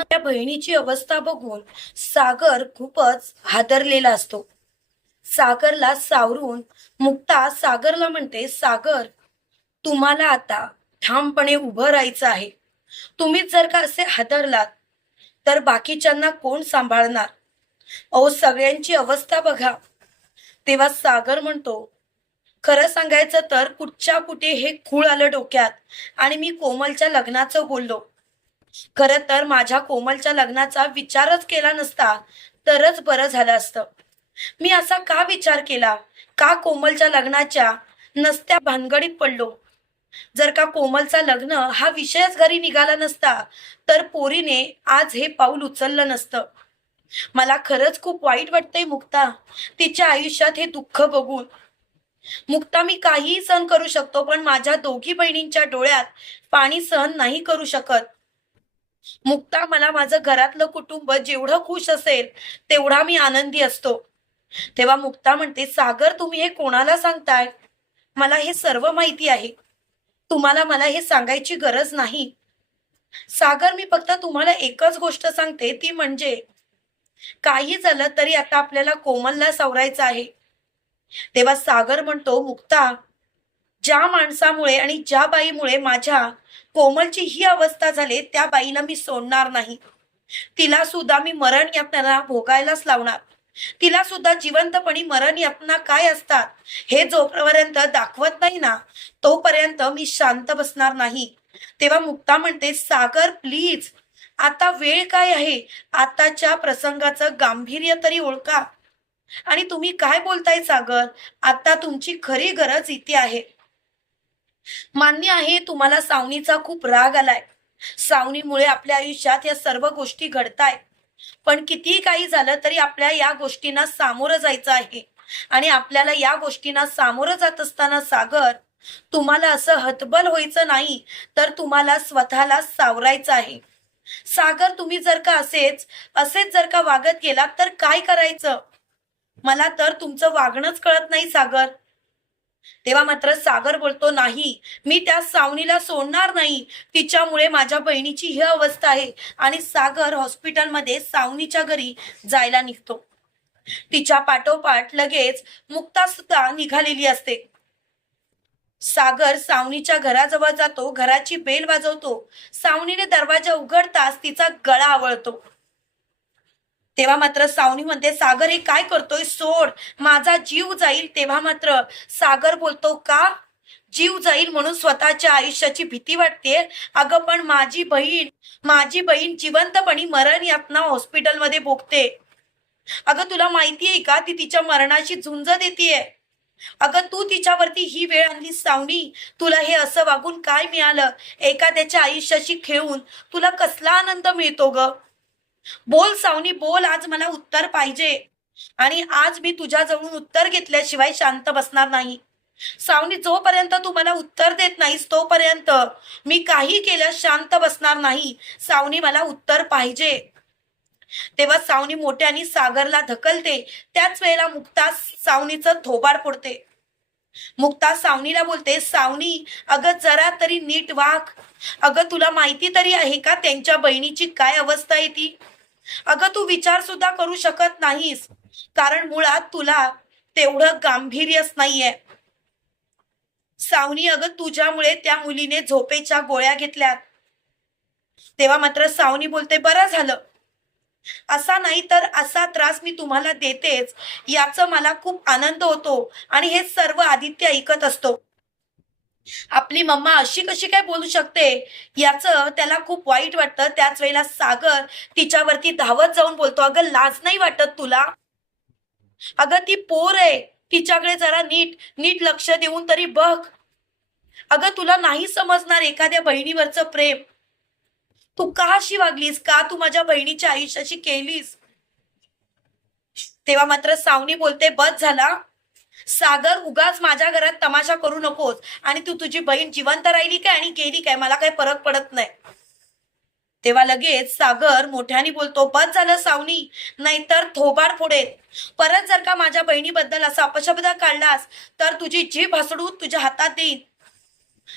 मग त्या बहिणीची अवस्था बघून सागर खूपच हादरलेला असतो. सागरला सावरून मुक्ता सागरला म्हणते सागर तुम्हाला आता ठामपणे उभं राहायचं आहे. तुम्हीच जर का असे हादरलात तर बाकीच्यांना कोण सांभाळणार? अहो सगळ्यांची अवस्था बघा. तेव्हा सागर म्हणतो खरं सांगायचं तर कुठच्या कुठे हे खूळ आलं डोक्यात आणि मी कोमलच्या लग्नाचं बोललो. खरं तर माझ्या कोमलच्या लग्नाचा विचारच केला नसता तरच बरं झालं असतं. मी असा का विचार केला? का कोमलच्या लग्नाच्या नसत्या भानगडीत पडलो? जर का कोमलचा लग्न हा विषयच घरी निघाला नसता तर पोरीने आज हे पाऊल उचललं नसतं. मला खरंच खूप वाईट वाटतंय मुक्ता. तिच्या आयुष्यात हे दुःख बघून. मुक्ता मी काहीही सहन करू शकतो पण माझ्या दोघी बहिणींच्या डोळ्यात पाणी सहन नाही करू शकत. मुक्ता मला माझं घरातलं कुटुंब जेवढं खुश असेल तेवढा मी आनंदी असतो. तेव्हा मुक्ता म्हणते सागर तुम्ही हे कोणाला सांगताय? मला हे सर्व माहिती आहे. तुम्हाला मला हे सांगायची गरज नाही. सागर मी फक्त तुम्हाला एकच गोष्ट सांगते ती म्हणजे काही झालं तरी आता आपल्याला कोमलला सावरायचं आहे. तेव्हा सागर म्हणतो मुक्ता ज्या माणसामुळे आणि ज्या बाईमुळे माझ्या कोमलची ही अवस्था झाली त्या बाईला मी सोडणार नाही. तिला सुद्धा मी मरण यातना भोगायलाच लावणार. तिला सुद्धा जिवंतपणी मरण यातना काय असतात हे जोपर्यंत दाखवत नाही ना तोपर्यंत मी शांत बसणार नाही. तेव्हा मुक्ता म्हणते सागर प्लीज आता वेळ काय आहे? आताच्या प्रसंगाचं गांभीर्य तरी ओळखा. आणि तुम्ही काय बोलताय सागर? आता तुमची खरी गरज इथे आहे. मान्य आहे तुम्हाला सावनीचा खूप राग आलाय. सावनीमुळे आपल्या आयुष्यात या सर्व गोष्टी घडताय. पण कितीही काही झालं तरी आपल्या या गोष्टींना सामोरं जायचं आहे. आणि आपल्याला या गोष्टींना सामोरं जात असताना सागर तुम्हाला असं हतबल व्हायचं नाही तर तुम्हाला स्वतःला सावरायचं आहे. सागर तुम्ही जर का असेच असेच जर का वागत गेलात तर काय करायचं? मला तर तुमचं वागणंच कळत नाही सागर. तेव्हा मात्र सागर बोलतो नाही मी त्या सावनीला सोडणार नाही. तिच्यामुळे माझ्या बहिणीची ही अवस्था आहे. आणि सागर हॉस्पिटलमध्ये सावनीच्या घरी जायला निघतो. तिच्या पाठोपाठ लगेच मुक्ता सुद्धा निघालेली असते. सागर सावनीच्या घराजवळ जातो घराची बेल वाजवतो. सावनीने दरवाजा उघडताच तिचा गळा आवळतो. तेव्हा मात्र सावनी म्हणते सागर हे काय करतोय? सोड. माझा जीव जाईल. तेव्हा मात्र सागर बोलतो का? जीव जाईल म्हणून स्वतःच्या आयुष्याची भीती वाटते. अगं पण माझी बहीण माझी बहीण जिवंतपणी मरण यातना हॉस्पिटलमध्ये भोगते. अगं तुला माहिती आहे का? ती तिच्या मरणाशी झुंज देतीये. अगं तू तिच्यावरती ही वेळ आणली सावनी. तुला हे असं वागून काय मिळालं? एखाद्याच्या आयुष्याशी खेळून तुला कसला आनंद मिळतो ग? बोल सावनी बोल आज मला उत्तर पाहिजे. आणि आज मी तुझ्याजवळून उत्तर घेतल्याशिवाय शांत बसणार नाही. सावनी जोपर्यंत तू मला उत्तर देत नाहीस तोपर्यंत मी काही केलं शांत बसणार नाही. सावनी मला उत्तर पाहिजे. तेव्हा सावनी मोठ्याने सागरला धकलते त्याच वेळेला मुक्ता सावनीचं थोबाड फोडते. मुक्ता सावनीला बोलते सावनी अगं जरा तरी नीट वाघ अगं तुला माहिती तरी आहे का त्यांच्या बहिणीची काय अवस्था आहे ती? अगं तू विचार सुद्धा करू शकत नाहीस. कारण मुळात तुला तेवढं गांभीर्यच नाहीये. सावनी अगं तुझ्यामुळे त्या मुलीने झोपेच्या गोळ्या घेतल्यात. तेव्हा मात्र सावनी बोलते बरं झालं. असा नाही तर असा त्रास मी तुम्हाला देतेच. याचा मला खूप आनंद होतो आणि हे सर्व आदित्य ऐकत असतो. आपली मम्मा अशी कशी काय बोलू शकते? याचं त्याला खूप वाईट वाटतं. त्याच वेळेला सागर तिच्यावरती धावत जाऊन बोलतो अगं लाज नाही वाटत तुला? अगं ती पोर आहे. तिच्याकडे जरा नीट नीट लक्ष देऊन तरी बघ. अगं तुला नाही समजणार एखाद्या बहिणीवरचं प्रेम. तू का अशी वागलीस? का तू माझ्या बहिणीच्या आयुष्याशी केलीस? तेव्हा मात्र सावनी बोलते बस झाला. सागर उगाच माझ्या घरात तमाशा करू नकोस. आणि तू तुझी बहीण जिवंत राहिली काय आणि गेली काय? मला काही फरक पडत नाही. तेव्हा लगेच सागर मोठ्याने बोलतो बस झालं सावनी नाहीतर थोबाड फोडेल. परत जर का माझ्या बहिणीबद्दल असा अपशब्द काढलास तर तुझी जीभ हसडून तुझ्या हातात देईन.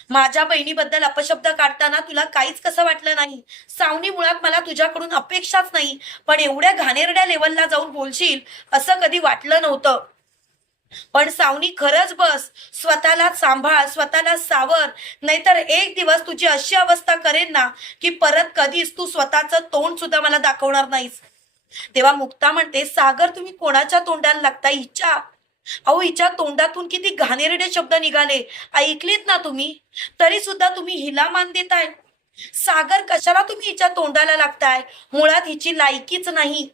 माझ्या बहिणीबद्दल अपशब्द काढताना तुला काहीच कसं वाटलं नाही. सावनी मुळात मला तुझ्याकडून अपेक्षाच नाही पण एवढ्या घाणेरड्या लेवलला जाऊन बोलशील असं कधी वाटलं नव्हतं. पण सावनी खरंच बस. स्वतःला सांभाळ स्वतःला सावर. नाहीतर एक दिवस तुझी अशी अवस्था करेन ना की परत कधीच तू स्वतःचं तोंड सुद्धा मला दाखवणार नाहीस. तेव्हा मुक्ता म्हणते सागर तुम्ही कोणाच्या तोंडाला लागता? हिच्या. अहो हिच्या तोंडातून किती घाणेरडे शब्द निघाले. ऐकलेत ना तुम्ही? तरी सुद्धा तुम्ही हिला मान देताय. सागर कशाला तुम्ही हिच्या तोंडाला लागताय? मुळात हिची लायकीच नाही.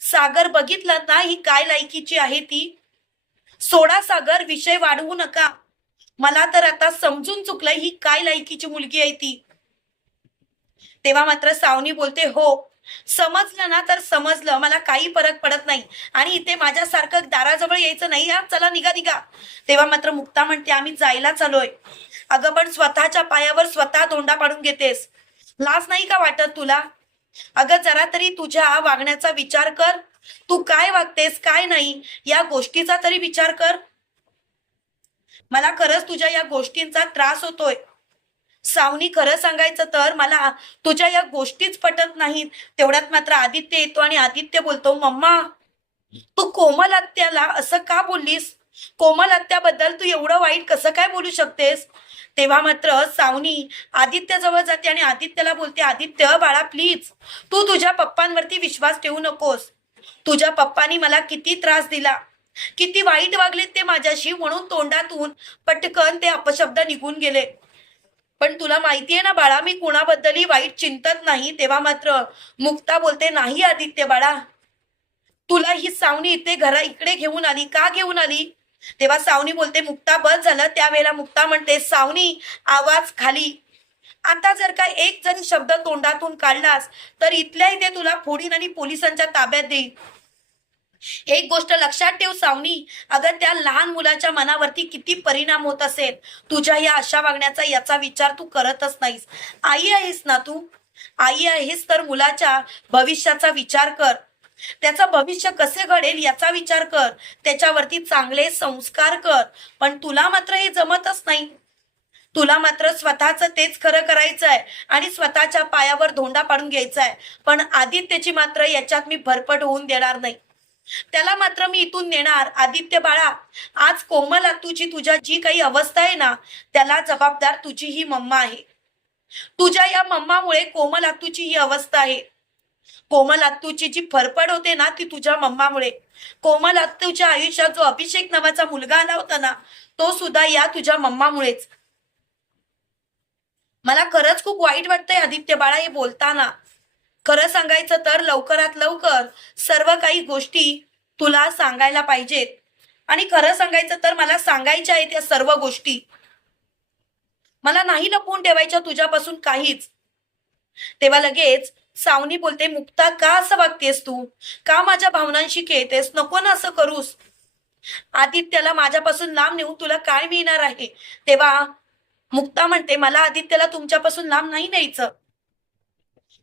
सागर बघितलं ना ही काय लायकीची आहे ती? सोडा सागर विषय वाढवू नका. मला तर आता समजून चुकलंय ही काय लायकीची मुलगी आहे ती. तेव्हा मात्र सावनी बोलते हो समजलं ना तर समजलं. मला काही फरक पडत नाही. आणि इथे माझ्यासारखं दाराजवळ यायचं नाही हा? चला निघा निघा. तेव्हा मात्र मुक्ता म्हणते आम्ही जायला चालोय. अगं पण स्वतःच्या पायावर स्वतः तोंडा पाडून घेतेस. लाज नाही का वाटत तुला? अगं जरा तरी तुझ्या वागण्याचा विचार कर. तू काय वागतेस काय नाही या गोष्टीचा तरी विचार कर. मला खरंच तुझ्या या गोष्टींचा त्रास होतोय. सावनी खरं सांगायचं तर मला तुझ्या या गोष्टीच पटत नाहीत. तेवढ्यात मात्र आदित्य येतो आणि आदित्य बोलतो मम्मा तू कोमल आत्याला असं का बोललीस? कोमल आत्याबद्दल तू एवढं वाईट कसं काय बोलू शकतेस? तेव्हा मात्र सावनी आदित्य जवळ जाते आणि आदित्यला बोलते आदित्य बाळा प्लीज तू तुझ्या पप्पांवरती विश्वास ठेवू नकोस. तुझ्या पप्पानी मला किती त्रास दिला. किती वाईट वागलेत ते माझ्याशी म्हणून तोंडातून पटकन ते अपशब्द निघून गेले. पण तुला माहितीये ना बाळा मी कुणाबद्दलही वाईट चिंतत नाही तेव्हा मात्र मुक्ता बोलते नाही आदित्य बाळा तुला ही सावनी इथे घरा इकडे घेऊन आली का घेऊन आली? तेव्हा सावनी बोलते मुक्ता बस झालं. त्यावेळेला मुक्ता म्हणते सावनी आवाज खाली. आता जर का एक जरी शब्द तोंडातून काढलास तर इथल्या इथे तुला फोडीन आणि पोलिसांच्या ताब्यात देईल. एक गोष्ट लक्षात ठेव सावनी अगं त्या लहान मुलाच्या मनावरती किती परिणाम होत असेल तुझ्या या अशा वागण्याचा याचा विचार तू करतच नाहीस. आई आहेस ना तू? आई आहेस तर मुलाच्या भविष्याचा विचार कर. त्याचं भविष्य कसे घडेल याचा विचार कर. त्याच्यावरती चांगले संस्कार कर. पण तुला मात्र हे जमतच नाही. तुला मात्र स्वतःच तेच खरं करायचं आहे आणि स्वतःच्या पायावर धोंडा पाडून घ्यायचा आहे पण आदित्यची मात्र याच्यात मी भरपट होऊन देणार नाही. त्याला मात्र मी इथून नेणार आदित्य बाळा. आज कोमल तुझी तुझ्या जी काही अवस्था आहे ना त्याला जबाबदार तुझी ही मम्मा आहे. तुझ्या या मम्मामुळे कोमल आत्तूची ही अवस्था आहे. कोमल आत्तूची जी फरफड होते ना ती तुझ्या मम्मामुळे. कोमल आत्तूच्या आयुष्यात जो अभिषेक नावाचा मुलगा आला होता ना तो सुद्धा या तुझ्या मम्मामुळेच. मला खरंच खूप वाईट वाटतंय आदित्य बाळा हे बोलताना. खरं सांगायचं तर लवकरात लवकर सर्व काही गोष्टी तुला सांगायला पाहिजेत. आणि खरं सांगायचं तर मला सांगायच्या आहेत या सर्व गोष्टी. मला नाही लपवून ठेवायच्या तुझ्यापासून काहीच. तेव्हा लगेच सावनी बोलते मुक्ता का असं वागतेस तू? का माझ्या भावनांशी खेळतेस? नको ना असं करूस. आदित्याला माझ्यापासून लांब नेऊन तुला काय मिळणार आहे? तेव्हा मुक्ता म्हणते मला आदित्यला तुमच्यापासून लांब नाही न्यायचं.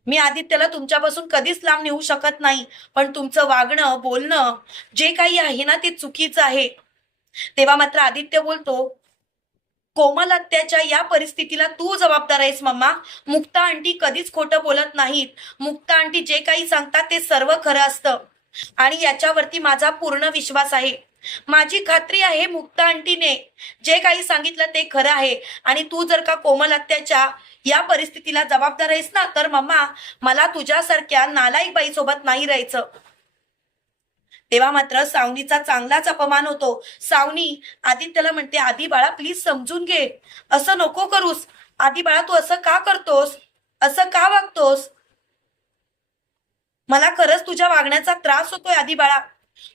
मी आदित्यला तुमच्यापासून कधीच लांब नेऊ शकत नाही. पण तुमचं वागणं बोलणं जे काही आहे ना ते चुकीचं आहे. तेव्हा मात्र आदित्य बोलतो कोमल हत्याच्या या परिस्थितीला तू जबाबदार आहेस मम्मा. मुक्ता आंटी कधीच खोटं बोलत नाहीत. मुक्ता आंटी जे काही सांगतात ते सर्व खरं असतं. आणि याच्यावरती माझा पूर्ण विश्वास आहे. माझी खात्री आहे मुक्ता आंटीने जे काही सांगितलं ते खरं आहे. आणि तू जर का कोमल हत्याच्या या परिस्थितीला जबाबदार आहेस ना तर मम्मा मला तुझ्यासारख्या नालायक बाई सोबत नाही राहायचं. तेव्हा मात्र सावनीचा चांगलाच अपमान होतो. सावनी आदित्यला म्हणते आधी बाळा प्लीज समजून घे. असं नको करूस. आधी बाळा तू असं का करतोस? असं का वागतोस? मला खरंच तुझ्या वागण्याचा त्रास होतोय आधी बाळा.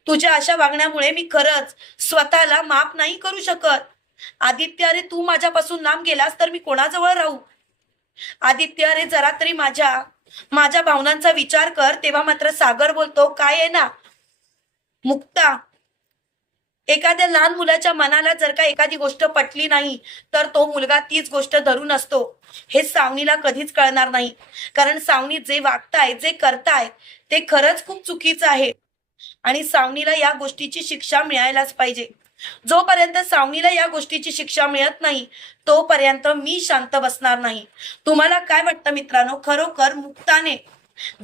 तुझ्या अशा वागण्यामुळे मी खरंच स्वतःला माफ नाही करू शकत. आदित्य अरे तू माझ्यापासून लांब गेलास तर मी कोणाजवळ राहू? आदित्य अरे जरा तरी माझ्या माझ्या भावनांचा विचार कर. तेव्हा मात्र सागर बोलतो काय आहे ना? मुक्ता एखाद्या लहान मुलाच्या मनाला जर का एखादी गोष्ट पटली नाही तर तो मुलगा तीच गोष्ट धरून असतो. हे सावनीला कधीच कळणार नाही. कारण सावनी जे वागताय जे करताय ते खरंच खूप चुकीचं आहे. आणि सावनीला या गोष्टीची शिक्षा मिळायलाच पाहिजे. जोपर्यंत सावनीला या गोष्टीची शिक्षा मिळत नाही तोपर्यंत मी शांत बसणार नाही. तुम्हाला काय वाटतं मित्रांनो? खरोखर मुक्ताने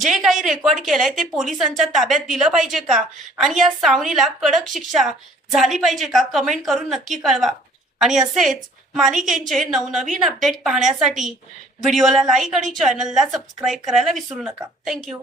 जे काही रेकॉर्ड केलंय ते पोलिसांच्या ताब्यात दिलं पाहिजे का? आणि या सावनीला कडक शिक्षा झाली पाहिजे का? कमेंट करून नक्की कळवा. आणि असेच मालिकेंचे नवनवीन अपडेट पाहण्यासाठी व्हिडिओला लाईक आणि चॅनलला सबस्क्राईब करायला विसरू नका. थँक्यू